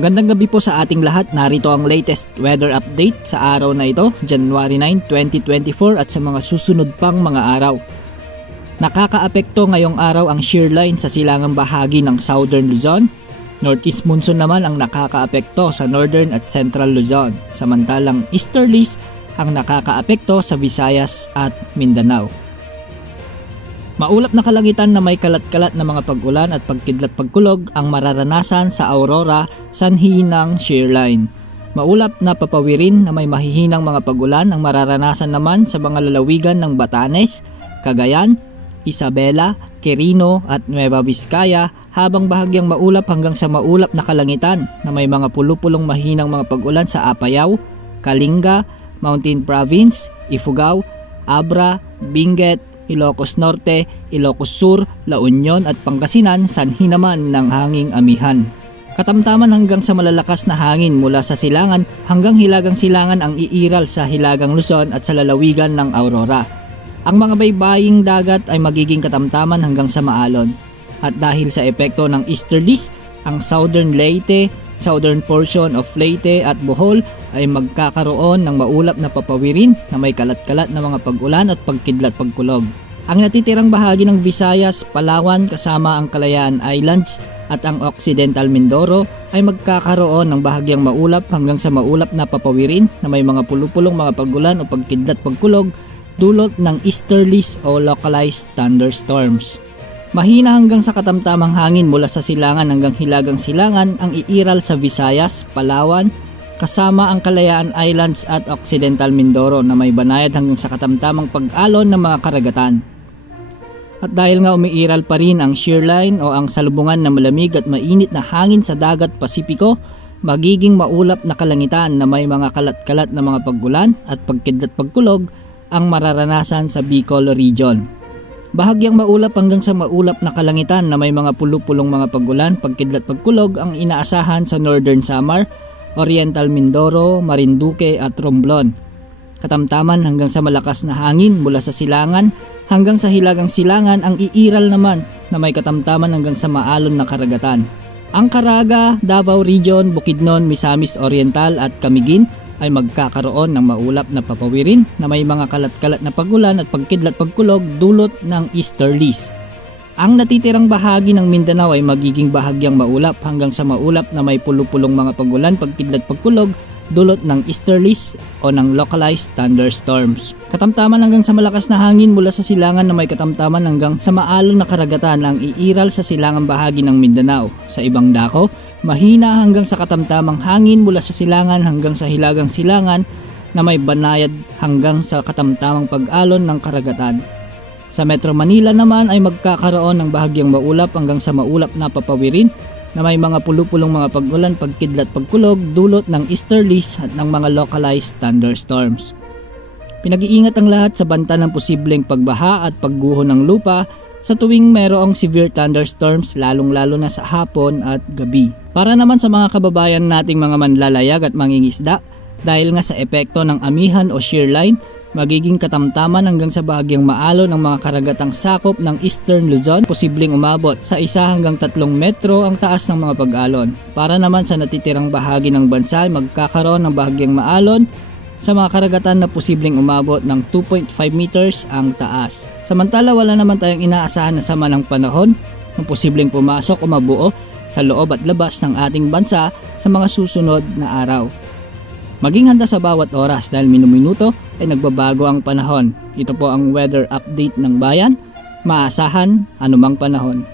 Magandang gabi po sa ating lahat. Narito ang latest weather update sa araw na ito, January 9, 2024 at sa mga susunod pang mga araw. Nakakaapekto ngayong araw ang shear line sa silangang bahagi ng Southern Luzon. Northeast monsoon naman ang nakakaapekto sa Northern at Central Luzon. Samantalang easterlies ang nakakaapekto sa Visayas at Mindanao. Maulap na kalangitan na may kalat-kalat na mga pag-ulan at pagkidlat-pagkulog ang mararanasan sa Aurora, sanhi ng shear line. Maulap na papawirin na may mahihinang mga pag-ulan ang mararanasan naman sa mga lalawigan ng Batanes, Cagayan, Isabela, Quirino at Nueva Vizcaya, habang bahagyang maulap hanggang sa maulap na kalangitan na may mga pulupulong mahinang mga pag-ulan sa Apayao, Kalinga, Mountain Province, Ifugao, Abra, Benguet, Ilocos Norte, Ilocos Sur, La Union at Pangasinan, sanhi naman ng hanging amihan. Katamtaman hanggang sa malalakas na hangin mula sa silangan hanggang hilagang silangan ang iiral sa hilagang Luzon at sa lalawigan ng Aurora. Ang mga baybaying dagat ay magiging katamtaman hanggang sa maalon. At dahil sa epekto ng easterlies, ang southern Leyte, southern portion of Leyte at Bohol ay magkakaroon ng maulap na papawirin na may kalat-kalat na mga pag-ulan at pagkidlat-pagkulog. Ang natitirang bahagi ng Visayas, Palawan kasama ang Kalayaan Islands at ang Occidental Mindoro ay magkakaroon ng bahagyang maulap hanggang sa maulap na papawirin na may mga pulupulong mga pag-ulan o pagkidlat-pagkulog dulot ng easterlies o localized thunderstorms. Mahina hanggang sa katamtamang hangin mula sa silangan hanggang hilagang silangan ang iiral sa Visayas, Palawan, kasama ang Kalayaan Islands at Occidental Mindoro na may banayad hanggang sa katamtamang pag-alon ng mga karagatan. At dahil nga umiiral pa rin ang shear line o ang salubungan ng malamig at mainit na hangin sa dagat Pasipiko, magiging maulap na kalangitan na may mga kalat-kalat na mga pag-ulan at pagkidlat-pagkulog ang mararanasan sa Bicol Region. Bahagyang maulap hanggang sa maulap na kalangitan na may mga pulupulong mga pag-ulan, pagkidlat-pagkulog ang inaasahan sa Northern Samar, Oriental Mindoro, Marinduque at Romblon. Katamtaman hanggang sa malakas na hangin mula sa silangan hanggang sa hilagang silangan ang iiral naman na may katamtaman hanggang sa maalon na karagatan. Ang Caraga, Davao Region, Bukidnon, Misamis Oriental at Camiguin ay magkakaroon ng maulap na papawirin na may mga kalat-kalat na pag-ulan at pagkidlat-pagkulog dulot ng easterlies. Ang natitirang bahagi ng Mindanao ay magiging bahagyang maulap hanggang sa maulap na may pulupulong mga pag-ulan, pagkidlat-pagkulog dulot ng easterlies o ng localized thunderstorms. Katamtaman hanggang sa malakas na hangin mula sa silangan na may katamtaman hanggang sa maalon na karagatan ang iiral sa silangang bahagi ng Mindanao. Sa ibang dako, mahina hanggang sa katamtamang hangin mula sa silangan hanggang sa hilagang silangan na may banayad hanggang sa katamtamang pag-alon ng karagatan. Sa Metro Manila naman ay magkakaroon ng bahagyang maulap hanggang sa maulap na papawirin na may mga pulupulong mga pag-ulan, pagkidlat-pagkulog dulot ng easterlies at ng mga localized thunderstorms. Pinag-iingat ang lahat sa banta ng posibleng pagbaha at pagguho ng lupa sa tuwing mayroong severe thunderstorms, lalong-lalo na sa hapon at gabi. Para naman sa mga kababayan nating mga manlalayag at mangingisda, dahil nga sa epekto ng amihan o shear line, magiging katamtaman hanggang sa bahagyang maalon ng mga karagatang sakop ng Eastern Luzon, posibleng umabot sa 1 hanggang 3 metro ang taas ng mga pag-alon. Para naman sa natitirang bahagi ng bansa, magkakaroon ng bahagyang maalon sa mga karagatan na posibleng umabot ng 2.5 meters ang taas. Samantala wala naman tayong inaasahan na sama ng panahon na posibleng pumasok o mabuo sa loob at labas ng ating bansa sa mga susunod na araw. Maging handa sa bawat oras dahil minuminuto ay nagbabago ang panahon. Ito po ang weather update ng bayan. Maasahan anumang panahon.